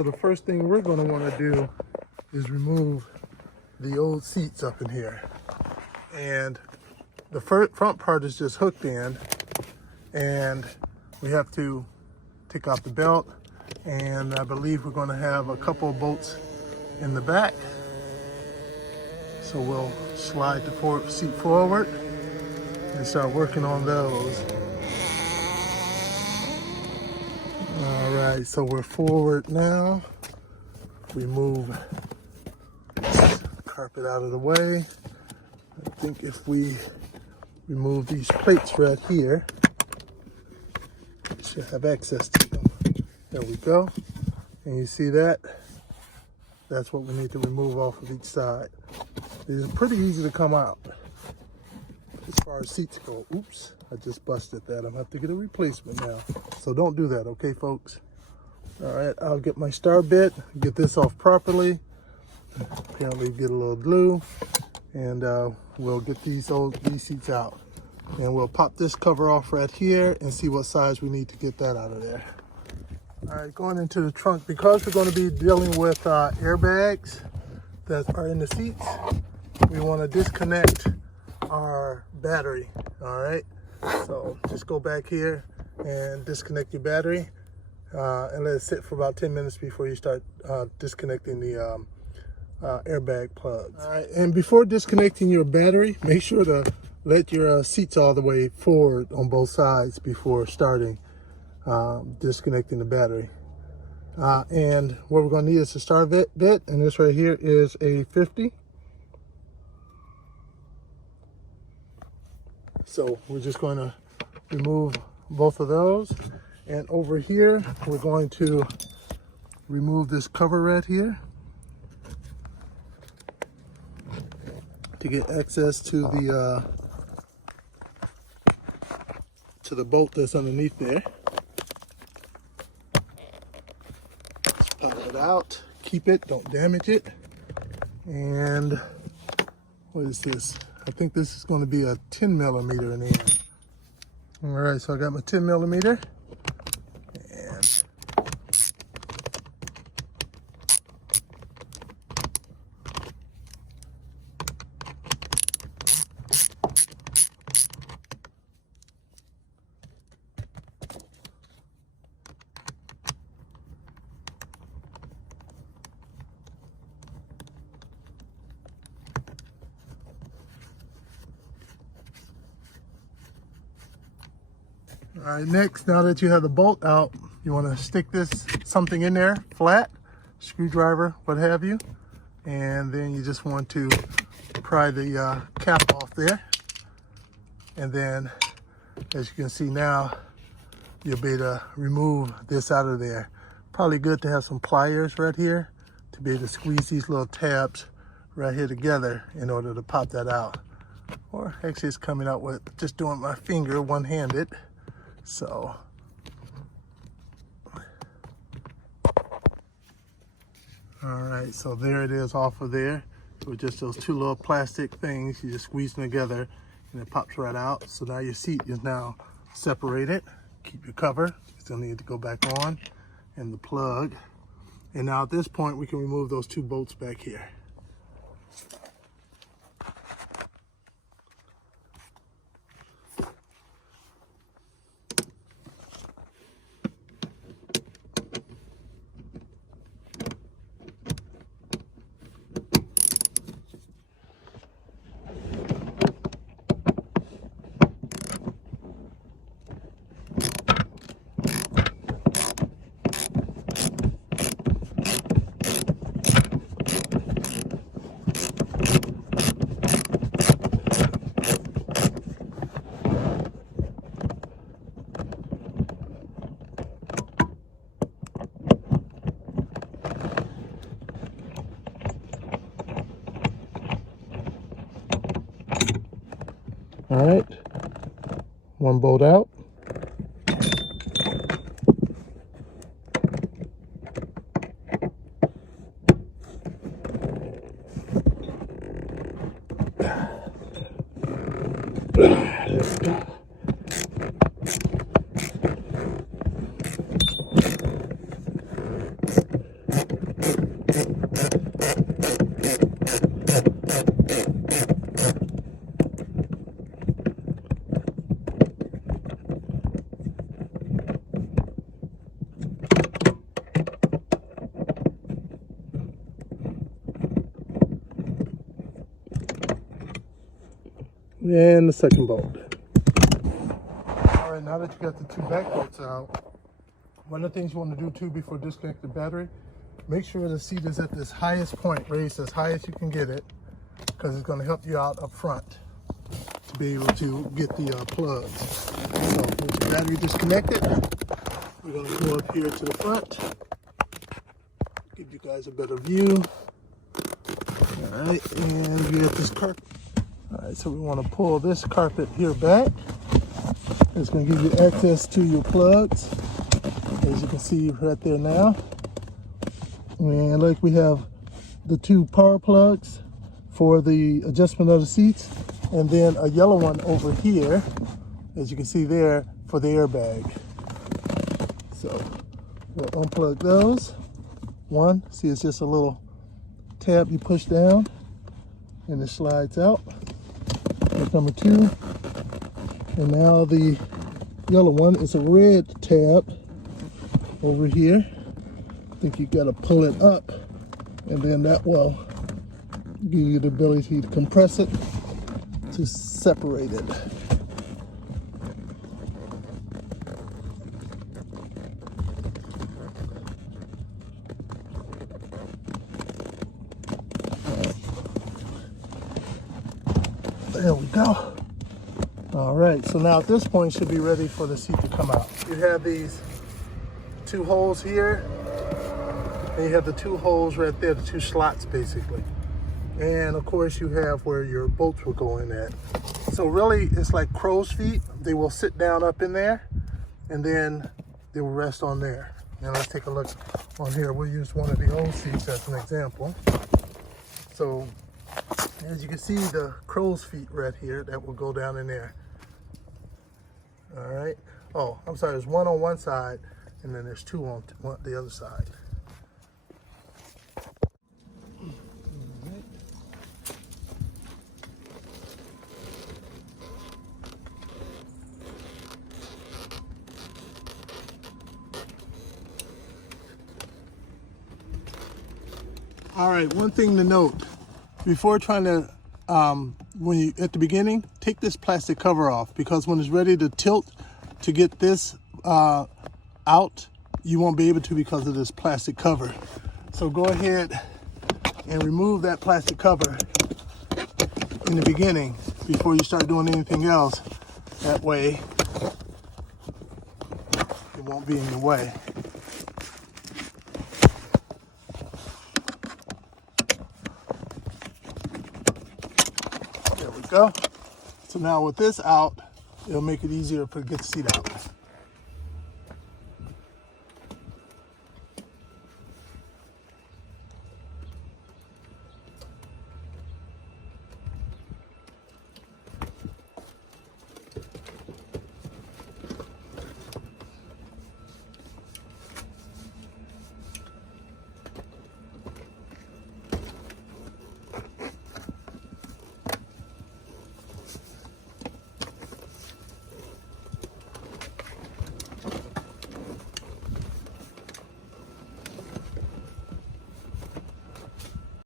so the first thing we're going to want to do is remove the old seats up in here. And the front part is just hooked in, and we have to take out the belt, and I believe we're going to have a couple of bolts in the back. So we'll slide the seat forward and start working on those. All right, so we're forward now. We move this carpet out of the way. I think if we remove these plates right here, we should have access to them. There we go. And you see that? That's what we need to remove off of each side. These are pretty easy to come out. As far as seats go, oops, I just busted that. I'm gonna have to get a replacement now. So don't do that, okay, folks? All right, I'll get my star bit, get this off properly. Apparently get a little glue, and we'll get these seats out. And we'll pop this cover off right here and see what size we need to get that out of there. All right, going into the trunk, because we're gonna be dealing with airbags that are in the seats, we wanna disconnect our battery, all right? So just go back here and disconnect your battery and let it sit for about 10 minutes before you start disconnecting the airbag plugs. All right, and before disconnecting your battery, make sure to let your seats all the way forward on both sides before starting disconnecting the battery. And what we're going to need is a star bit, and this right here is a 50. So we're just going to remove both of those. And over here, we're going to remove this cover right here to get access to the bolt that's underneath there. Just pop it out, keep it, don't damage it. And what is this? I think this is going to be a 10 millimeter in the end. All right, so I got my 10 millimeter. And all right, next, now that you have the bolt out, you want to stick something in there flat, screwdriver, what have you, and then you just want to pry the cap off there. And then, as you can see now, you'll be able to remove this out of there. Probably good to have some pliers right here to be able to squeeze these little tabs right here together in order to pop that out. Or actually, it's coming out with just doing my finger one-handed. So, all right, so there it is off of there. With just those two little plastic things, you just squeeze them together and it pops right out. So now your seat is now separated. Keep your cover, you still need to go back on, and the plug. And now at this point, we can remove those two bolts back here. All right, one bolt out. And the second bolt. All right, now that you got the two back bolts out, one of the things you want to do too before disconnect the battery, make sure the seat is at this highest point, raised as high as you can get it, because it's going to help you out up front to be able to get the plugs. So with the battery disconnected, we're going to go up here to the front, give you guys a better view. All right, and you get this carpet. All right, so we want to pull this carpet here back. It's going to give you access to your plugs, as you can see right there now. And like we have the two power plugs for the adjustment of the seats, and then a yellow one over here, as you can see there, for the airbag. So we'll unplug those. One, see, it's just a little tab you push down and it slides out. That's number two. And now the yellow one is a red tab over here. I think you gotta pull it up, and then that will give you the ability to compress it to separate it. There we go. All right, so now at this point, should be ready for the seat to come out. You have these two holes here, and you have the two holes right there, the two slots basically. And of course you have where your bolts will go in at. So really it's like crow's feet. They will sit down up in there, and then they will rest on there. Now let's take a look on here. We'll use one of the old seats as an example. So as you can see, the crow's feet right here, that will go down in there. All right. Oh, I'm sorry, there's one on one side, and then there's two on the other side. All right, one thing to note, before trying to, when you, at the beginning, take this plastic cover off, because when it's ready to tilt to get this out, you won't be able to because of this plastic cover. So go ahead and remove that plastic cover in the beginning before you start doing anything else. That way, it won't be in your way. There we go. So now with this out, it'll make it easier to get the seat out.